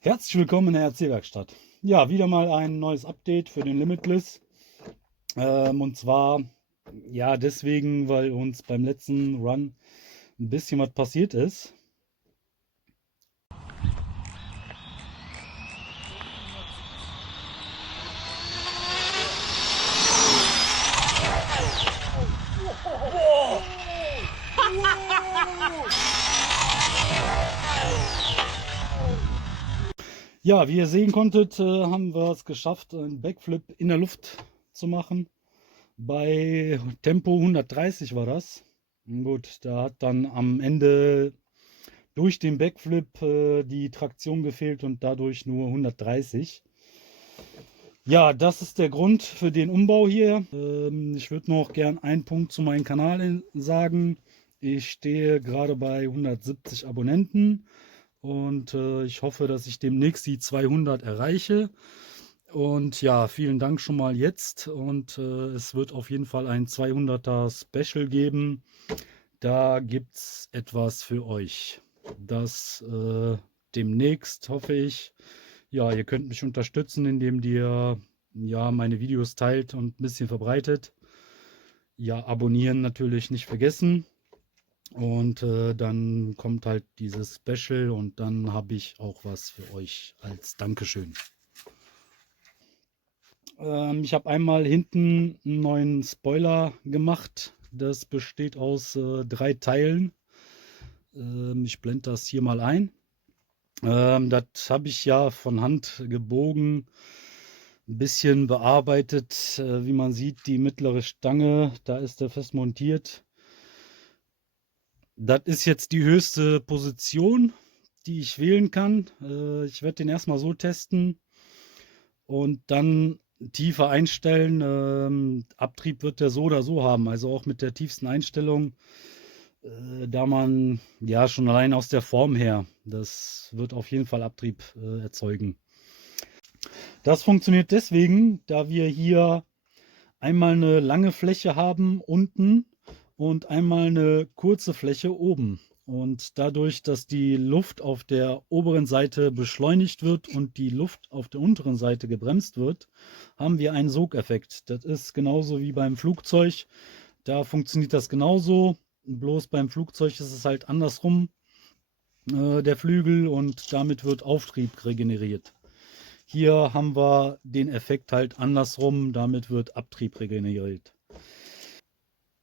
Herzlich willkommen in der RC-Werkstatt. Ja, wieder mal ein neues Update für den Limitless. Und zwar, ja, deswegen, weil uns beim letzten Run ein bisschen was passiert ist. Ja, wie ihr sehen konntet, haben wir es geschafft, einen Backflip in der Luft zu machen. Bei Tempo 130 war das. Gut, da hat dann am Ende durch den Backflip die Traktion gefehlt und dadurch nur 130. Ja, das ist der Grund für den Umbau hier. Ich würde noch gern einen Punkt zu meinem Kanal sagen. Ich stehe gerade bei 170 Abonnenten und ich hoffe, dass ich demnächst die 200 erreiche. Und ja, vielen Dank schon mal jetzt und es wird auf jeden Fall ein 200er Special geben. Da gibt es etwas für euch. Das demnächst, hoffe ich. Ja, ihr könnt mich unterstützen, indem ihr ja meine Videos teilt und ein bisschen verbreitet. Ja, abonnieren natürlich nicht vergessen. Und dann kommt halt dieses Special und dann habe ich auch was für euch als Dankeschön. Ich habe einmal hinten einen neuen Spoiler gemacht. Das besteht aus 3 Teilen. Ich blende das hier mal ein. Das habe ich ja von Hand gebogen, ein bisschen bearbeitet. Wie man sieht, die mittlere Stange, da ist der fest montiert. Das ist jetzt die höchste Position, die ich wählen kann. Ich werde den erstmal so testen und dann tiefer einstellen. Abtrieb wird der so oder so haben, also auch mit der tiefsten Einstellung. Da man ja schon allein aus der Form her, das wird auf jeden Fall Abtrieb erzeugen. Das funktioniert deswegen, da wir hier einmal eine lange Fläche haben unten und einmal eine kurze Fläche oben. Und dadurch, dass die Luft auf der oberen Seite beschleunigt wird und die Luft auf der unteren Seite gebremst wird, haben wir einen Sogeffekt. Das ist genauso wie beim Flugzeug. Da funktioniert das genauso. Bloß beim Flugzeug ist es halt andersrum, der Flügel, und damit wird Auftrieb regeneriert. Hier haben wir den Effekt halt andersrum, damit wird Abtrieb regeneriert.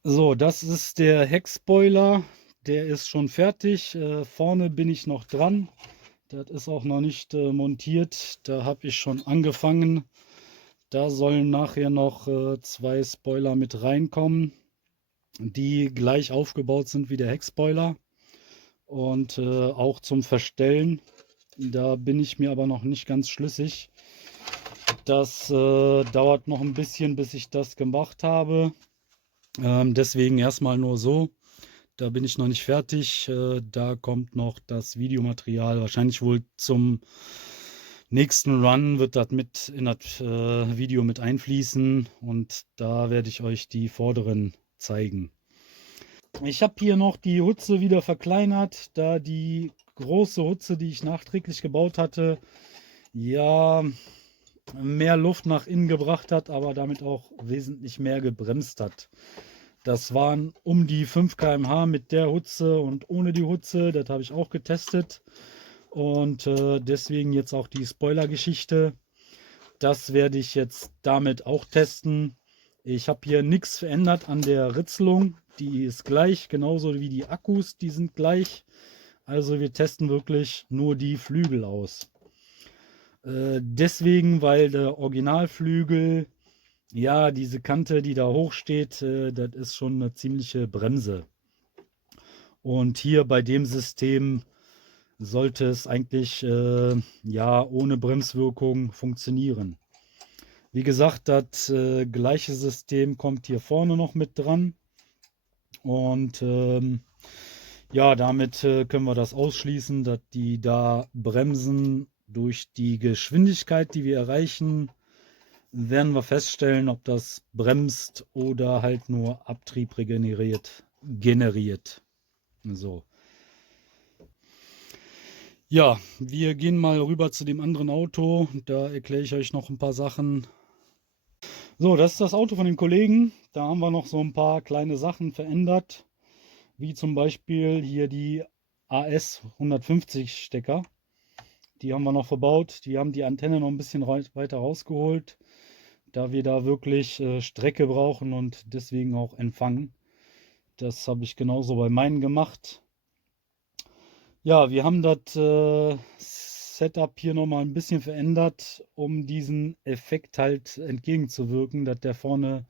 So, das ist der Heckspoiler, der ist schon fertig. Vorne bin ich noch dran. Das ist auch noch nicht montiert. Da habe ich schon angefangen. Da sollen nachher noch 2 Spoiler mit reinkommen, die gleich aufgebaut sind wie der Heckspoiler. Und auch zum Verstellen. Da bin ich mir aber noch nicht ganz schlüssig. Das dauert noch ein bisschen, bis ich das gemacht habe. Deswegen erstmal nur so. Da bin ich noch nicht fertig. Da kommt noch das Videomaterial. Wahrscheinlich wohl zum nächsten Run wird das mit in das Video mit einfließen. Und da werde ich euch die vorderen zeigen. Ich habe hier noch die Hutze wieder verkleinert, da die große Hutze, die ich nachträglich gebaut hatte, ja, mehr Luft nach innen gebracht hat, aber damit auch wesentlich mehr gebremst hat. Das waren um die 5 km/h mit der Hutze und ohne die Hutze. Das habe ich auch getestet. Und deswegen jetzt auch die Spoiler-Geschichte. Das werde ich jetzt damit auch testen. Ich habe hier nichts verändert an der Ritzelung. Die ist gleich, genauso wie die Akkus, die sind gleich. Also wir testen wirklich nur die Flügel aus. Deswegen, weil der Originalflügel, ja, diese Kante, die da hoch steht, das ist schon eine ziemliche Bremse. Und hier bei dem System sollte es eigentlich ja ohne Bremswirkung funktionieren. Wie gesagt, das gleiche System kommt hier vorne noch mit dran. Und ja, damit können wir das ausschließen, dass die da bremsen. Durch die Geschwindigkeit, die wir erreichen, werden wir feststellen, ob das bremst oder halt nur Abtrieb generiert. So. Ja, wir gehen mal rüber zu dem anderen Auto. Da erkläre ich euch noch ein paar Sachen. So, das ist das Auto von den Kollegen. Da haben wir noch so ein paar kleine Sachen verändert, wie zum Beispiel hier die AS 150 Stecker. Die haben wir noch verbaut. Die haben die Antenne noch ein bisschen weiter rausgeholt, da wir da wirklich Strecke brauchen und deswegen auch Empfang. Das habe ich genauso bei meinen gemacht. Ja, wir haben das Setup hier noch mal ein bisschen verändert, um diesen Effekt halt entgegenzuwirken, dass der vorne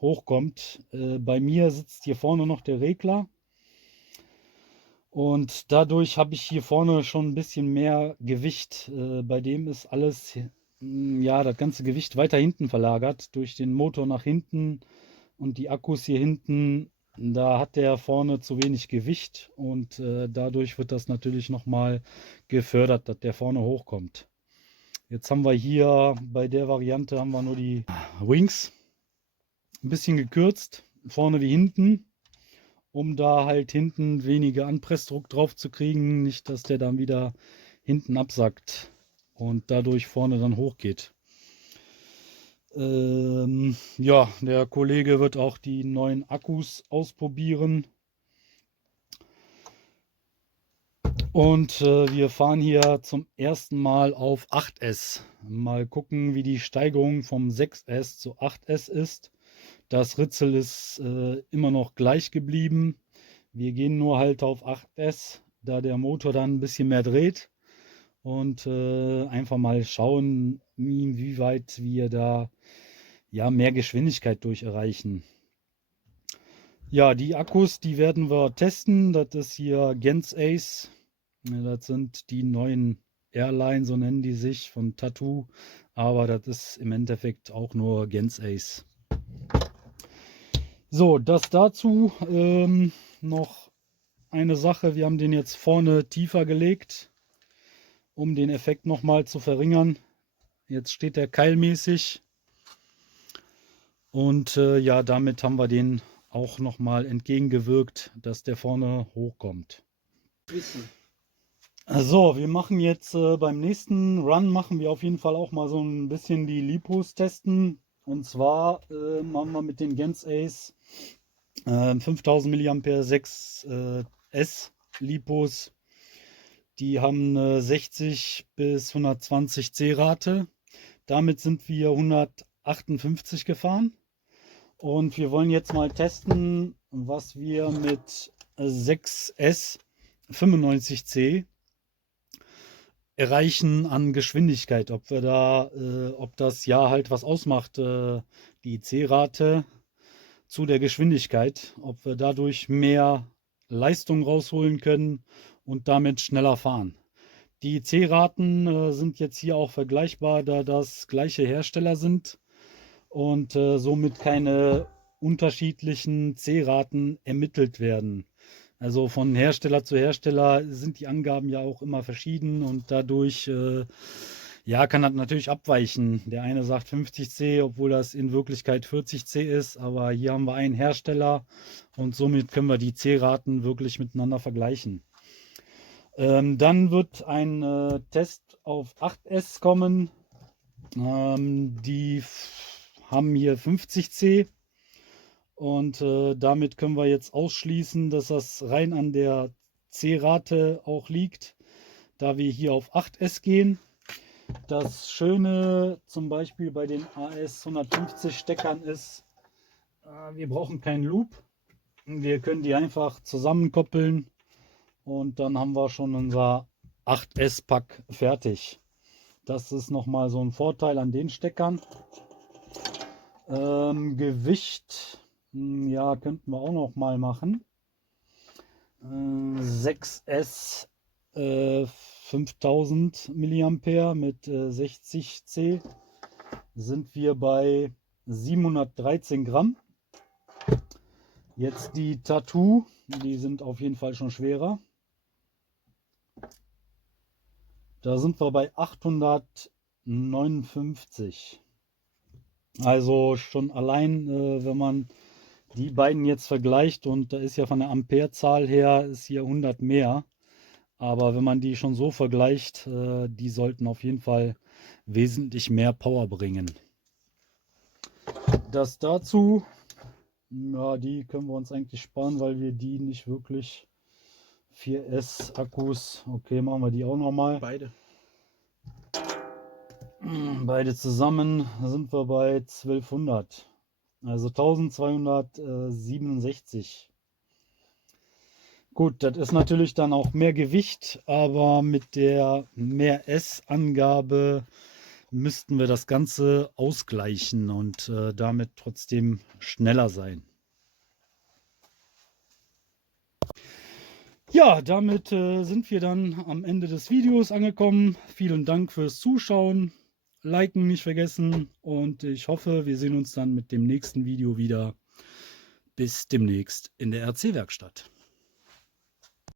hochkommt. Bei mir sitzt hier vorne noch der Regler und dadurch habe ich hier vorne schon ein bisschen mehr Gewicht. Bei dem ist alles, ja, das ganze Gewicht weiter hinten verlagert durch den Motor nach hinten und die Akkus hier hinten. Da hat der vorne zu wenig Gewicht und dadurch wird das natürlich nochmal gefördert, dass der vorne hochkommt. Jetzt haben wir hier bei der Variante haben wir nur die Wings ein bisschen gekürzt, vorne wie hinten, um da halt hinten weniger Anpressdruck drauf zu kriegen, nicht, dass der dann wieder hinten absackt und dadurch vorne dann hochgeht. Ja, der Kollege wird auch die neuen Akkus ausprobieren. Und wir fahren hier zum ersten Mal auf 8S. Mal gucken, wie die Steigerung vom 6S zu 8S ist. Das Ritzel ist immer noch gleich geblieben. Wir gehen nur halt auf 8S, da der Motor dann ein bisschen mehr dreht. Und einfach mal schauen, inwieweit wir da ja mehr Geschwindigkeit durch erreichen. Ja, die Akkus, die werden wir testen. Das ist hier Gens Ace. Ja, das sind die neuen Airline, so nennen die sich, von Tattoo. Aber das ist im Endeffekt auch nur Gens Ace. So, das dazu. Noch eine Sache. Wir haben den jetzt vorne tiefer gelegt, um den Effekt nochmal zu verringern. Jetzt steht der keilmäßig. Und ja, damit haben wir den auch nochmal entgegengewirkt, dass der vorne hochkommt. So, wir machen jetzt beim nächsten Run machen wir auf jeden Fall auch mal so ein bisschen die Lipos testen. Und zwar machen wir mit den Gens Ace 5000 mAh 6 S Lipos. Die haben eine 60 bis 120 C-Rate. Damit sind wir 158 gefahren. Und wir wollen jetzt mal testen, was wir mit 6S 95C erreichen an Geschwindigkeit. Ob wir da, ob das ja halt was ausmacht, die C-Rate zu der Geschwindigkeit, ob wir dadurch mehr Leistung rausholen können und damit schneller fahren. Die C-Raten sind jetzt hier auch vergleichbar, da das gleiche Hersteller sind und somit keine unterschiedlichen C-Raten ermittelt werden. Also von Hersteller zu Hersteller sind die Angaben ja auch immer verschieden und dadurch ja, kann das natürlich abweichen. Der eine sagt 50C, obwohl das in Wirklichkeit 40C ist, aber hier haben wir einen Hersteller und somit können wir die C-Raten wirklich miteinander vergleichen. Dann wird ein Test auf 8S kommen. Die haben hier 50C und damit können wir jetzt ausschließen, dass das rein an der C-Rate auch liegt, da wir hier auf 8S gehen. Das Schöne zum Beispiel bei den AS 150 Steckern ist, wir brauchen keinen Loop. Wir können die einfach zusammenkoppeln und dann haben wir schon unser 8S-Pack fertig. Das ist nochmal so ein Vorteil an den Steckern. Gewicht, ja, könnten wir auch noch mal machen. 6S 5000 mAh mit 60C sind wir bei 713 Gramm. Jetzt die Tattoo, die sind auf jeden Fall schon schwerer. Da sind wir bei 859. Also schon allein, wenn man die beiden jetzt vergleicht und da ist ja von der Amperezahl her ist hier 100 mehr. Aber wenn man die schon so vergleicht, die sollten auf jeden Fall wesentlich mehr Power bringen. Das dazu, ja, die können wir uns eigentlich sparen, weil wir die nicht wirklich 4S Akkus, okay, machen wir die auch nochmal. Beide zusammen sind wir bei 1200, also 1267. Gut, das ist natürlich dann auch mehr Gewicht, aber mit der mehr S-Angabe müssten wir das Ganze ausgleichen und damit trotzdem schneller sein. Ja, damit sind wir dann am Ende des Videos angekommen. Vielen Dank fürs Zuschauen. Liken nicht vergessen und ich hoffe, wir sehen uns dann mit dem nächsten Video wieder. Bis demnächst in der RC-Werkstatt.